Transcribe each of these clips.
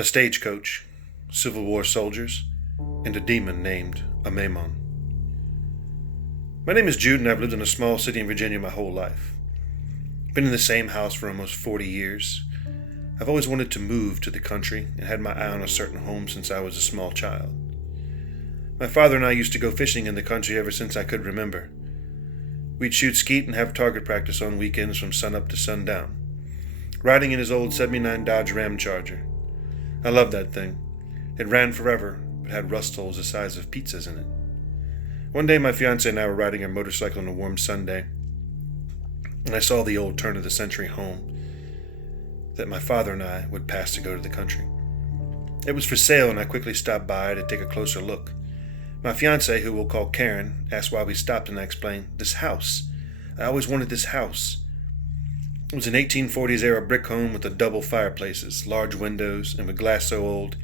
a stagecoach, Civil War soldiers, and a demon named Amaymon. My name is Jude, and I've lived in a small city in Virginia my whole life. Been in the same house for almost 40 years. I've always wanted to move to the country and had my eye on a certain home since I was a small child. My father and I used to go fishing in the country ever since I could remember. We'd shoot skeet and have target practice on weekends from sunup to sundown, riding in his old '79 Dodge Ram Charger. I loved that thing. It ran forever, but had rust holes the size of pizzas in it. One day my fiancée and I were riding our motorcycle on a warm Sunday, and I saw the old turn-of-the-century home that my father and I would pass to go to the country. It was for sale, and I quickly stopped by to take a closer look. My fiancée, who we'll call Karen, asked why we stopped, and I explained, "This house. I always wanted this house." It was an 1840s-era brick home with double fireplaces, large windows, and with glass so old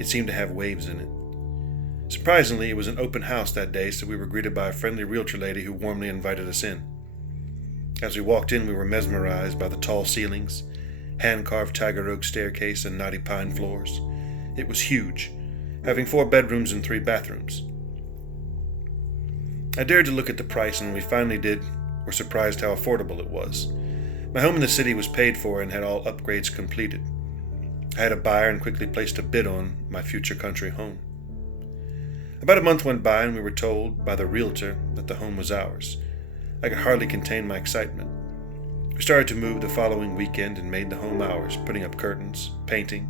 it seemed to have waves in it. Surprisingly, it was an open house that day, so we were greeted by a friendly realtor lady who warmly invited us in. As we walked in, we were mesmerized by the tall ceilings, hand-carved tiger oak staircase, and knotty pine floors. It was huge, having 4 bedrooms and 3 bathrooms. I dared to look at the price, and when we finally did, were surprised how affordable it was. My home in the city was paid for and had all upgrades completed. I had a buyer and quickly placed a bid on my future country home. About a month went by, and we were told by the realtor that the home was ours. I could hardly contain my excitement. We started to move the following weekend and made the home ours, putting up curtains, painting.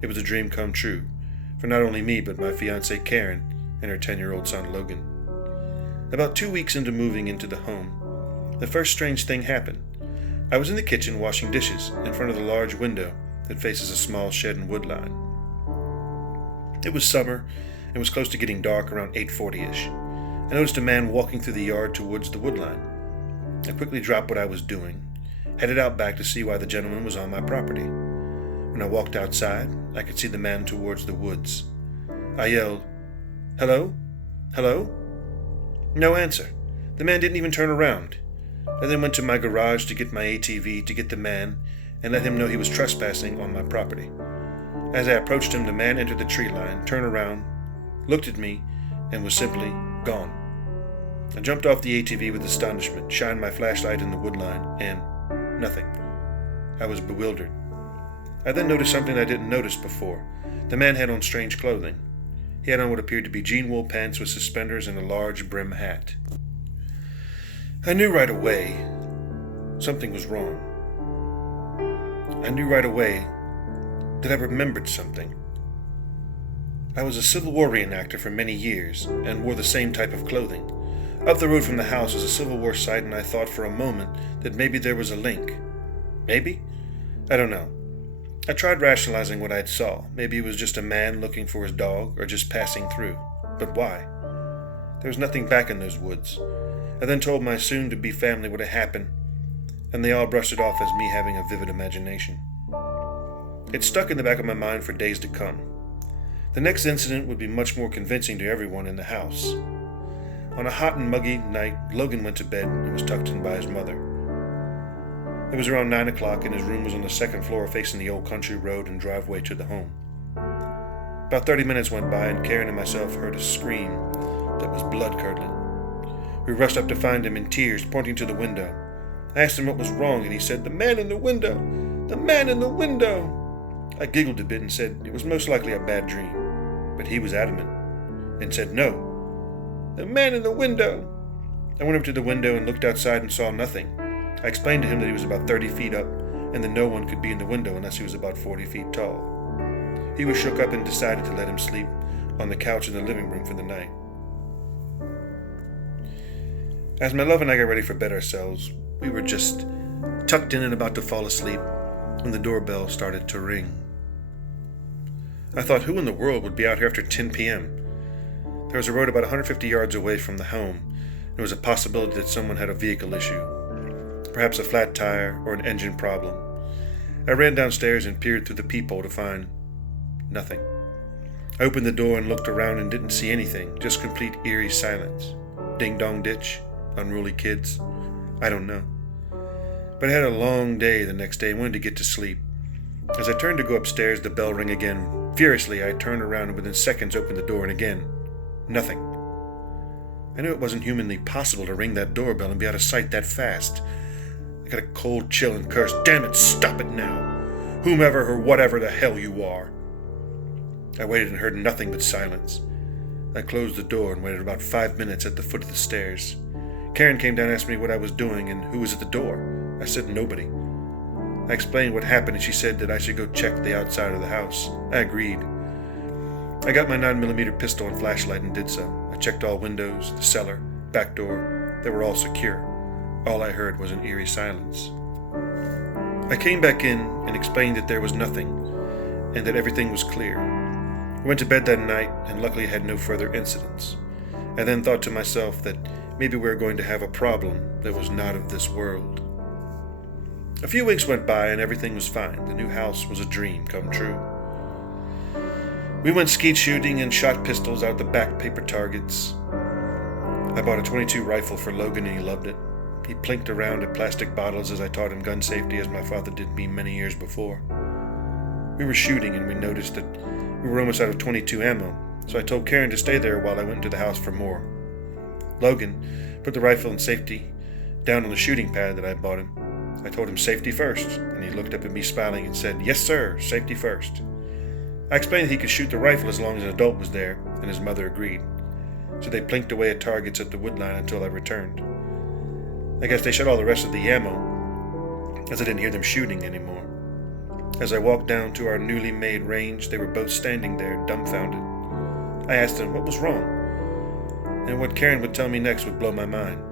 It was a dream come true, for not only me but my fiancée Karen and her 10-year-old son Logan. About 2 weeks into moving into the home, the first strange thing happened. I was in the kitchen washing dishes in front of the large window that faces a small shed and woodline. It was summer and was close to getting dark around 8:40-ish. I noticed a man walking through the yard towards the woodline. I quickly dropped what I was doing, headed out back to see why the gentleman was on my property. When I walked outside, I could see the man towards the woods. I yelled, "Hello? Hello?" No answer. The man didn't even turn around. I then went to my garage to get my ATV to get the man and let him know he was trespassing on my property. As I approached him, the man entered the tree line, turned around, looked at me, and was simply gone. I jumped off the ATV with astonishment, shined my flashlight in the woodline, and nothing. I was bewildered. I then noticed something I didn't notice before. The man had on strange clothing. He had on what appeared to be jean wool pants with suspenders and a large brim hat. I knew right away something was wrong. I knew right away that I remembered something. I was a Civil War reenactor for many years and wore the same type of clothing. Up the road from the house was a Civil War site, and I thought for a moment that maybe there was a link. Maybe? I don't know. I tried rationalizing what I saw. Maybe it was just a man looking for his dog or just passing through. But why? There was nothing back in those woods. I then told my soon-to-be family what had happened, and they all brushed it off as me having a vivid imagination. It stuck in the back of my mind for days to come. The next incident would be much more convincing to everyone in the house. On a hot and muggy night, Logan went to bed and was tucked in by his mother. It was around 9 o'clock, and his room was on the second floor facing the old country road and driveway to the home. About 30 minutes went by, and Karen and myself heard a scream that was blood-curdling. We rushed up to find him in tears, pointing to the window. I asked him what was wrong, and he said, "The man in the window! The man in the window!" I giggled a bit and said it was most likely a bad dream, but he was adamant and said, "No, the man in the window!" I went up to the window and looked outside and saw nothing. I explained to him that he was about 30 feet up and that no one could be in the window unless he was about 40 feet tall. He was shook up and decided to let him sleep on the couch in the living room for the night. As my love and I got ready for bed ourselves, we were just tucked in and about to fall asleep when the doorbell started to ring. I thought, who in the world would be out here after 10 p.m.? There was a road about 150 yards away from the home. There was a possibility that someone had a vehicle issue, perhaps a flat tire or an engine problem. I ran downstairs and peered through the peephole to find nothing. I opened the door and looked around and didn't see anything, just complete eerie silence. Ding-dong ditch, unruly kids, I don't know. But I had a long day the next day and wanted to get to sleep. As I turned to go upstairs, the bell rang again. Furiously, I turned around and within seconds opened the door, and again, nothing. I knew it wasn't humanly possible to ring that doorbell and be out of sight that fast. I got a cold chill and cursed, "Damn it, stop it now! Whomever or whatever the hell you are!" I waited and heard nothing but silence. I closed the door and waited about 5 minutes at the foot of the stairs. Karen came down and asked me what I was doing and who was at the door. I said nobody. I explained what happened and she said that I should go check the outside of the house. I agreed. I got my 9mm pistol and flashlight and did so. I checked all windows, the cellar, back door. They were all secure. All I heard was an eerie silence. I came back in and explained that there was nothing and that everything was clear. I went to bed that night and luckily had no further incidents. I then thought to myself that maybe we were going to have a problem that was not of this world. A few weeks went by and everything was fine. The new house was a dream come true. We went skeet shooting and shot pistols out the back paper targets. I bought a .22 rifle for Logan and he loved it. He plinked around at plastic bottles as I taught him gun safety as my father did me many years before. We were shooting and we noticed that we were almost out of .22 ammo, so I told Karen to stay there while I went into the house for more. Logan put the rifle in safety down on the shooting pad that I bought him. I told him safety first, and he looked up at me smiling and said, "Yes, sir, safety first." I explained that he could shoot the rifle as long as an adult was there, and his mother agreed. So they plinked away at targets at the woodline until I returned. I guess they shot all the rest of the ammo, as I didn't hear them shooting anymore. As I walked down to our newly made range, they were both standing there, dumbfounded. I asked them what was wrong, and what Karen would tell me next would blow my mind.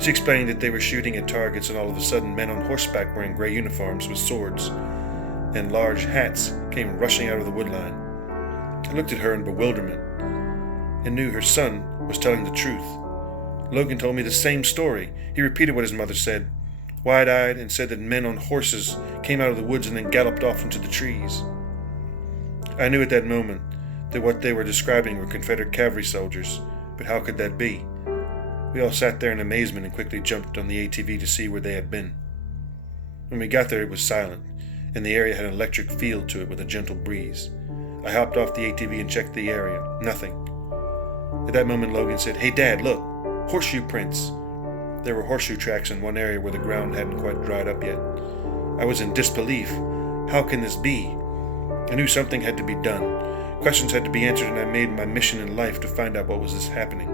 She explained that they were shooting at targets and all of a sudden men on horseback wearing gray uniforms with swords and large hats came rushing out of the woodline. I looked at her in bewilderment and knew her son was telling the truth. Logan told me the same story. He repeated what his mother said, wide-eyed, and said that men on horses came out of the woods and then galloped off into the trees. I knew at that moment that what they were describing were Confederate cavalry soldiers, but how could that be? We all sat there in amazement and quickly jumped on the ATV to see where they had been. When we got there, it was silent, and the area had an electric feel to it with a gentle breeze. I hopped off the ATV and checked the area. Nothing. At that moment, Logan said, "Hey, Dad, look, horseshoe prints." There were horseshoe tracks in one area where the ground hadn't quite dried up yet. I was in disbelief. How can this be? I knew something had to be done. Questions had to be answered, and I made my mission in life to find out what was happening.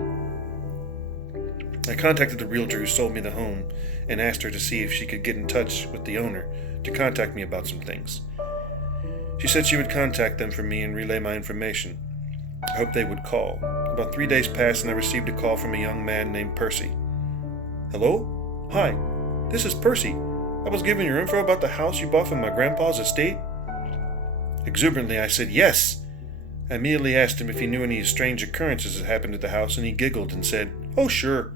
I contacted the realtor who sold me the home and asked her to see if she could get in touch with the owner to contact me about some things. She said she would contact them for me and relay my information. I hoped they would call. About 3 days passed and I received a call from a young man named Percy. "Hello? Hi, this is Percy. I was giving your info about the house you bought from my grandpa's estate." Exuberantly, I said yes. I immediately asked him if he knew any strange occurrences that happened at the house, and he giggled and said, "Oh, sure.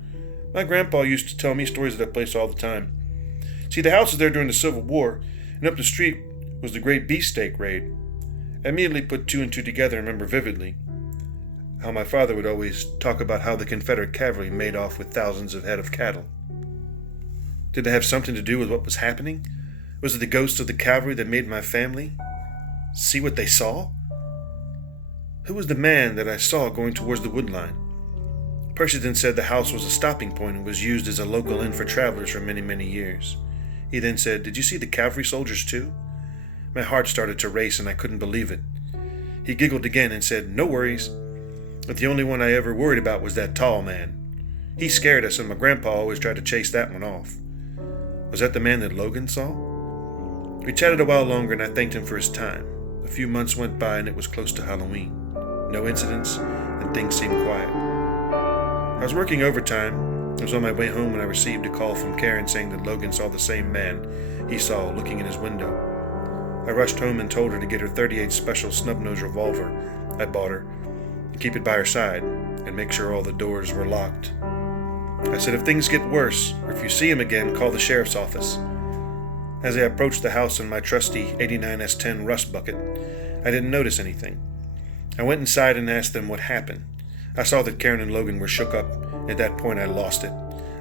My grandpa used to tell me stories of that place all the time. See, the house was there during the Civil War, and up the street was the Great Beefsteak Raid." I immediately put two and two together and remember vividly how my father would always talk about how the Confederate cavalry made off with thousands of head of cattle. Did it have something to do with what was happening? Was it the ghosts of the cavalry that made my family see what they saw? Who was the man that I saw going towards the woodline? Percy then said the house was a stopping point and was used as a local inn for travelers for many, many years. He then said, "Did you see the cavalry soldiers too?" My heart started to race and I couldn't believe it. He giggled again and said, "No worries, but the only one I ever worried about was that tall man. He scared us and my grandpa always tried to chase that one off." Was that the man that Logan saw? We chatted a while longer and I thanked him for his time. A few months went by and it was close to Halloween. No incidents and things seemed quiet. I was working overtime. I was on my way home when I received a call from Karen saying that Logan saw the same man he saw looking in his window. I rushed home and told her to get her .38 Special snub-nose revolver I bought her and keep it by her side and make sure all the doors were locked. I said, "If things get worse, or if you see him again, call the sheriff's office." As I approached the house in my trusty 89S10 rust bucket, I didn't notice anything. I went inside and asked them what happened. I saw that Karen and Logan were shook up. At that point, I lost it.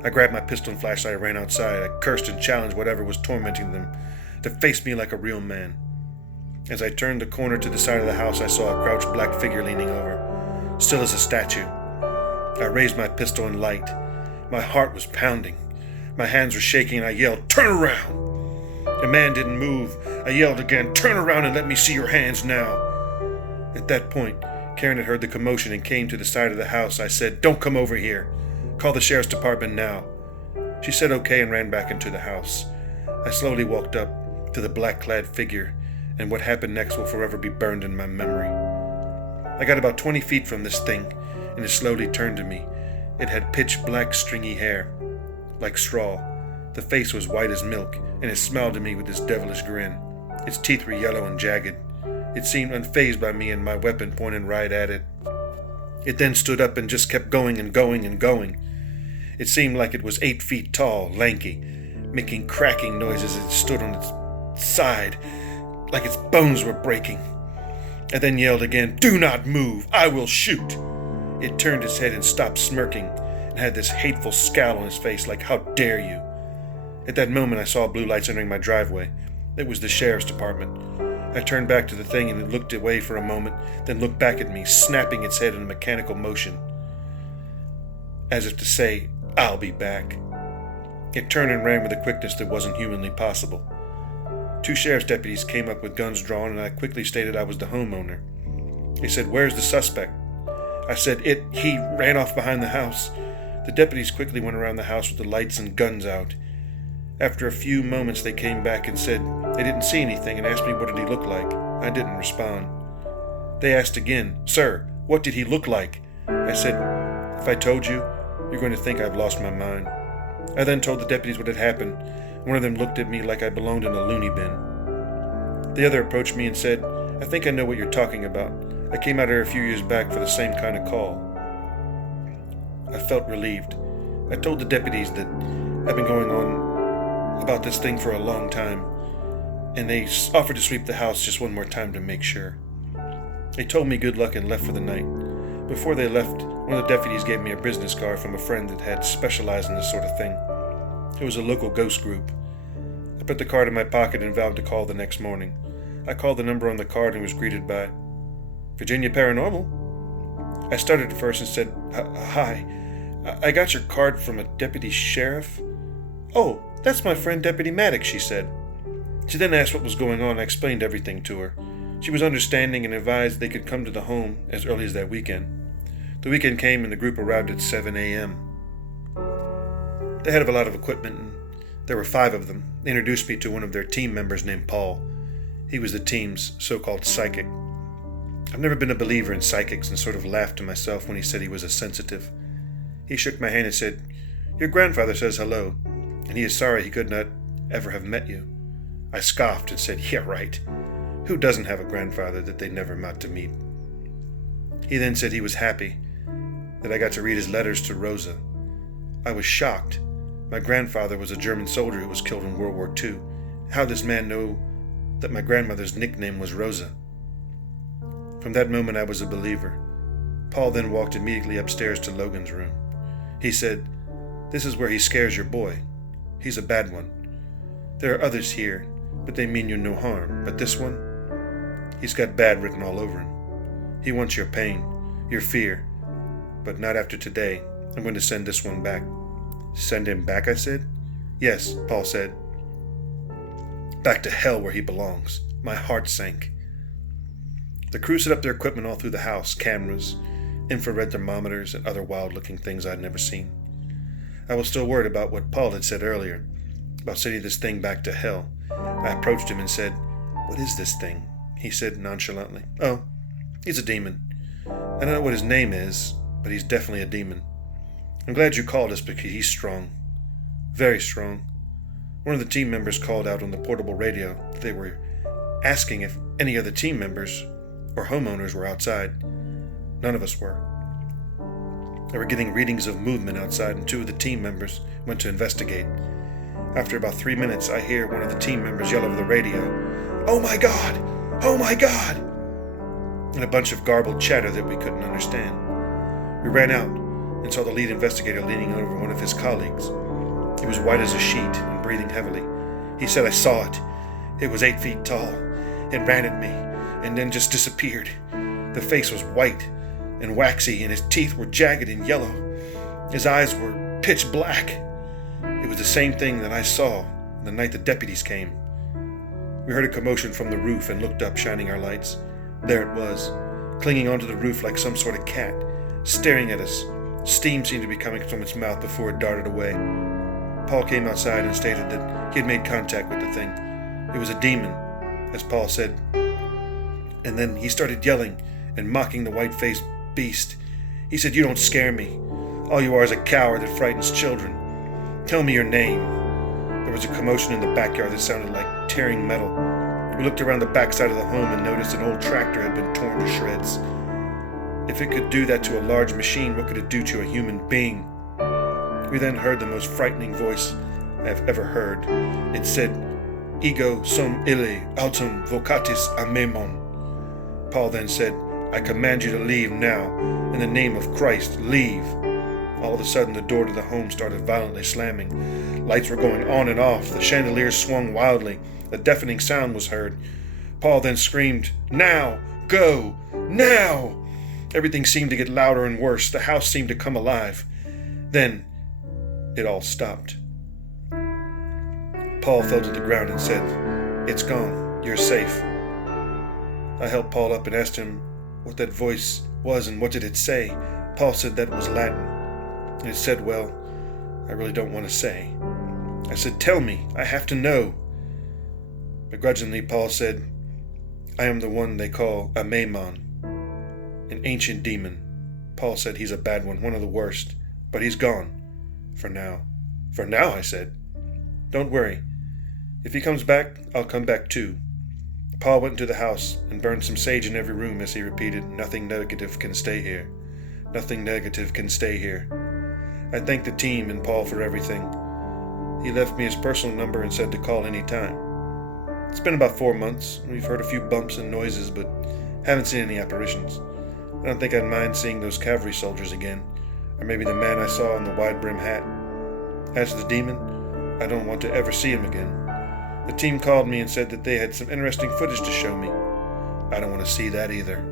I grabbed my pistol and flashlight and ran outside. I cursed and challenged whatever was tormenting them to face me like a real man. As I turned the corner to the side of the house, I saw a crouched black figure leaning over, still as a statue. I raised my pistol in light. My heart was pounding. My hands were shaking, and I yelled, "Turn around!" The man didn't move. I yelled again, "Turn around and let me see your hands now." At that point, Karen had heard the commotion and came to the side of the house. I said, "Don't come over here. Call the sheriff's department now." She said okay and ran back into the house. I slowly walked up to the black-clad figure, and what happened next will forever be burned in my memory. I got about 20 feet from this thing, and it slowly turned to me. It had pitch-black stringy hair, like straw. The face was white as milk, and it smiled at me with this devilish grin. Its teeth were yellow and jagged. It seemed unfazed by me and my weapon pointed right at it. It then stood up and just kept going and going and going. It seemed like it was 8 feet tall, lanky, making cracking noises as it stood on its side, like its bones were breaking. I then yelled again, "Do not move! I will shoot!" It turned its head and stopped smirking, and had this hateful scowl on its face like, "How dare you!" At that moment I saw blue lights entering my driveway. It was the sheriff's department. I turned back to the thing and it looked away for a moment, then looked back at me, snapping its head in a mechanical motion, as if to say, "I'll be back." It turned and ran with a quickness that wasn't humanly possible. 2 sheriff's deputies came up with guns drawn, and I quickly stated I was the homeowner. They said, "Where's the suspect?" I said, He ran off behind the house." The deputies quickly went around the house with the lights and guns out. After a few moments they came back and said they didn't see anything and asked me what did he look like. I didn't respond. They asked again, "Sir, what did he look like?" I said, "If I told you, you're going to think I've lost my mind." I then told the deputies what had happened. One of them looked at me like I belonged in a loony bin. The other approached me and said, "I think I know what you're talking about. I came out here a few years back for the same kind of call." I felt relieved. I told the deputies that I've been going on about this thing for a long time, and they offered to sweep the house just one more time to make sure. They told me good luck and left for the night. Before they left, one of the deputies gave me a business card from a friend that had specialized in this sort of thing. It was a local ghost group. I put the card in my pocket and vowed to call the next morning. I called the number on the card and was greeted by, "Virginia Paranormal?" I started at first and said, "Hi, I got your card from a deputy sheriff." "Oh, that's my friend Deputy Maddox," she said. She then asked what was going on. I explained everything to her. She was understanding and advised they could come to the home as early as that weekend. The weekend came and the group arrived at 7 a.m. They had a lot of equipment, and there were 5 of them. They introduced me to one of their team members named Paul. He was the team's so-called psychic. I've never been a believer in psychics and sort of laughed to myself when he said he was a sensitive. He shook my hand and said, "Your grandfather says hello, and he is sorry he could not ever have met you." I scoffed and said, "Yeah, right. Who doesn't have a grandfather that they never met to meet?" He then said he was happy that I got to read his letters to Rosa. I was shocked. My grandfather was a German soldier who was killed in World War II. How did this man know that my grandmother's nickname was Rosa? From that moment I was a believer. Paul then walked immediately upstairs to Logan's room. He said, "This is where he scares your boy. He's a bad one. There are others here, but they mean you no harm. But this one, he's got bad written all over him. He wants your pain, your fear. But not after today. I'm going to send this one back." "Send him back?" I said. "Yes," Paul said. "Back to hell where he belongs." My heart sank. The crew set up their equipment all through the house, cameras, infrared thermometers, and other wild-looking things I'd never seen. I was still worried about what Paul had said earlier, about sending this thing back to hell. I approached him and said, "What is this thing?" He said nonchalantly, "Oh, he's a demon. I don't know what his name is, but he's definitely a demon. I'm glad you called us because he's strong. Very strong." One of the team members called out on the portable radio that they were asking if any other team members or homeowners were outside. None of us were. They were getting readings of movement outside, and 2 of the team members went to investigate. After about 3 minutes, I hear one of the team members yell over the radio, "Oh my God! Oh my God!" and a bunch of garbled chatter that we couldn't understand. We ran out and saw the lead investigator leaning over one of his colleagues. He was white as a sheet and breathing heavily. He said, "I saw it. It was 8 feet tall. It ran at me, and then just disappeared. The face was white and waxy, and his teeth were jagged and yellow. His eyes were pitch black. It was the same thing that I saw the night the deputies came. We heard a commotion from the roof and looked up, shining our lights. There it was, clinging onto the roof like some sort of cat, staring at us. Steam seemed to be coming from its mouth before it darted away. Paul came outside and stated that he had made contact with the thing. It was a demon, as Paul said. And then he started yelling and mocking the white-faced beast. He said, "You don't scare me. All you are is a coward that frightens children. Tell me your name." There was a commotion in the backyard that sounded like tearing metal. We looked around the backside of the home and noticed an old tractor had been torn to shreds. If it could do that to a large machine, what could it do to a human being? We then heard the most frightening voice I have ever heard. It said, "Ego sum ille autum vocatis Amaymon." Paul then said, "I command you to leave now. In the name of Christ, leave." All of a sudden, the door to the home started violently slamming. Lights were going on and off. The chandeliers swung wildly. A deafening sound was heard. Paul then screamed, "Now! Go! Now!" Everything seemed to get louder and worse. The house seemed to come alive. Then, it all stopped. Paul fell to the ground and said, "It's gone. You're safe." I helped Paul up and asked him what that voice was and what did it say. Paul said that was Latin. And it said, well, I really don't want to say. I said, "Tell me. I have to know." Begrudgingly, Paul said, "I am the one they call Amaymon, an ancient demon." Paul said he's a bad one of the worst, but he's gone. For now. "For now," I said. "Don't worry. If he comes back, I'll come back too." Paul went into the house and burned some sage in every room as he repeated, "Nothing negative can stay here. Nothing negative can stay here." I thanked the team and Paul for everything. He left me his personal number and said to call any time. It's been about 4 months. We've heard a few bumps and noises, but haven't seen any apparitions. I don't think I'd mind seeing those cavalry soldiers again, or maybe the man I saw in the wide-brim hat. As for the demon, I don't want to ever see him again. The team called me and said that they had some interesting footage to show me. I don't want to see that either.